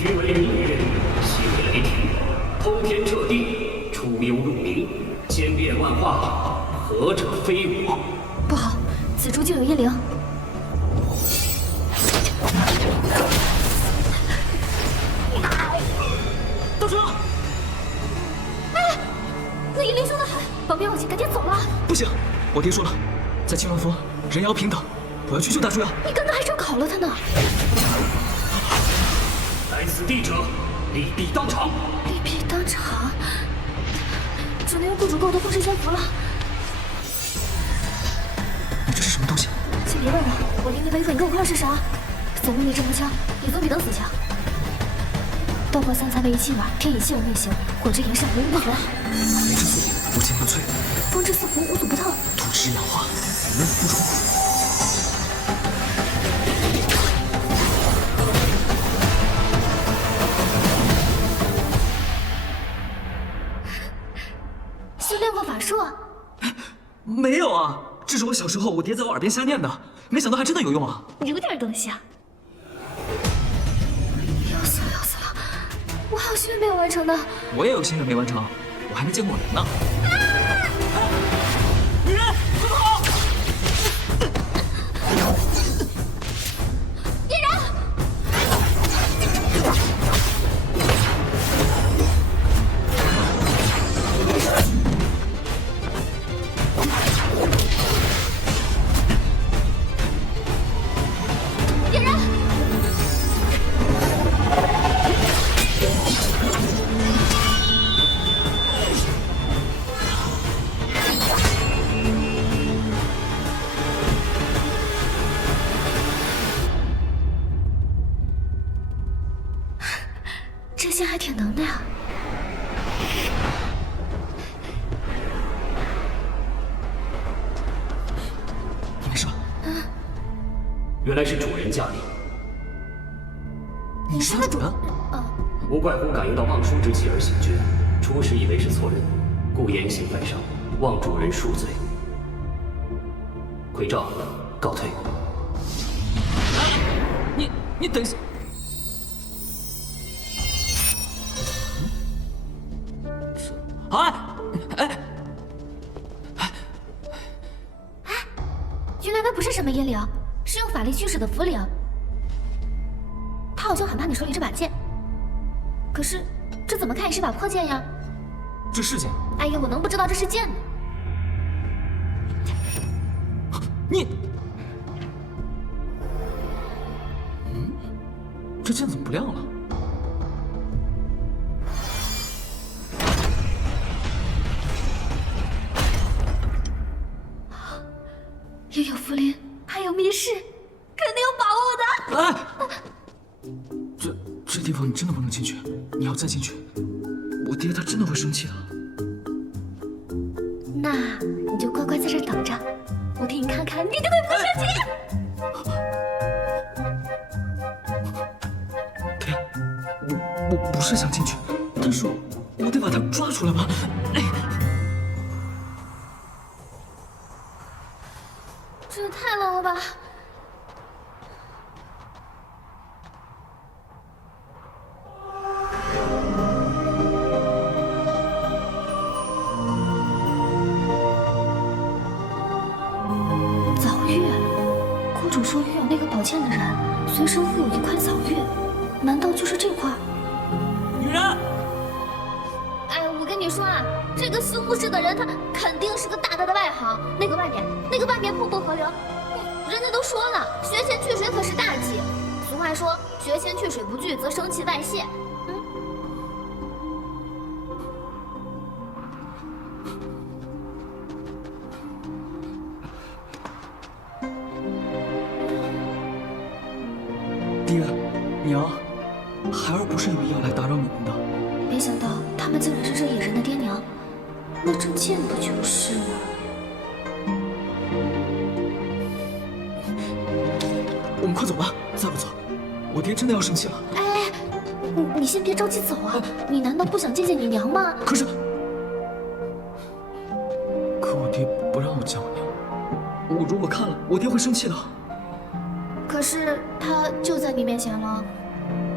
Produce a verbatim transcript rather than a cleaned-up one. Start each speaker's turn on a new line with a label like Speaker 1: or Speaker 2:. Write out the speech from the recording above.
Speaker 1: 虚为逆人，行为雷霆，偷天彻地，出幽入明，千变万化，何者非我？
Speaker 2: 不好，此处就有阴灵。
Speaker 3: 大车！
Speaker 2: 哎，那阴灵凶得很，旁边往前，赶紧走了。
Speaker 3: 不行，我爹说了，在青鸾峰人妖平等，我要去救大猪妖。
Speaker 2: 你刚刚还想烤了他呢。
Speaker 1: 来此地者，立毙当场！
Speaker 2: 立毙当场，只能用雇主给我的风神仙符了。
Speaker 3: 你这是什么东西？
Speaker 2: 先别问了，我给你背粉，跟我块试试啊。咱们那这把枪也总比等死强。道破三才为一气软，天以气而内行，火之炎上无物不燃。
Speaker 3: 雷之四无坚不摧，
Speaker 2: 风之四伏无所不透，
Speaker 3: 土之氧化无物不冲。
Speaker 2: 修炼过法术？
Speaker 3: 没有啊，这是我小时候我爹在我耳边瞎念的，没想到还真的有用啊！
Speaker 2: 有点东西啊！要死了要死了！我还有心愿没有完成呢。
Speaker 3: 我也有心愿没完成，我还没见过人呢。女人，快跑！
Speaker 2: 野人！野人！这些还挺能的呀。
Speaker 3: 你没事吧？
Speaker 1: 原来是主人驾临，
Speaker 3: 你是他主人？
Speaker 2: 哦，
Speaker 1: 无怪乎感应到望舒之气而醒觉，初时以为是错人，故言行犯上，望主人恕罪。魁照，告退。
Speaker 3: 你你等一下。哎哎
Speaker 2: 哎，原来那不是什么阴灵，是用法力驱使的符灵。他好像很怕你手里这把剑，可是这怎么看也是把破剑呀。
Speaker 3: 这是剑？
Speaker 2: 哎呀，我能不知道这是剑吗？
Speaker 3: 你，嗯，这剑怎么不亮了？
Speaker 2: 又有符灵，还有密室，肯定有宝物的。
Speaker 3: 哎，这这地方你真的不能进去，你要再进去，我爹他真的会生气的。
Speaker 2: 那你就乖乖在这等着，我替你看看你爹会不会生气。
Speaker 3: 爹，我我不是想进去，但是我得把他抓出来嘛。哎，
Speaker 2: 这也太冷了吧！枣月，公主说拥有那个宝剑的人随身附有一块枣月，难道就是这块？
Speaker 3: 女人，
Speaker 2: 哎，我跟你说啊，这个修巫师的人他肯定是个大大的外行。那个外面，那个外面瀑布河流，人家都说了，学仙去水可是大忌。俗话说，学仙去水不惧，则生气外泄。嗯，
Speaker 3: 爹，娘，孩儿不是有意要来打扰你们的。
Speaker 2: 没想到他们竟然是这野人的爹娘，那这剑不就是？
Speaker 3: 我们快走吧，再不走，我爹真的要生气了。
Speaker 2: 哎，你你先别着急走啊！你难道不想见见你娘吗？
Speaker 3: 可是，可我爹不让我见我娘，我如果看了，我爹会生气的。
Speaker 2: 可是他就在你面前了。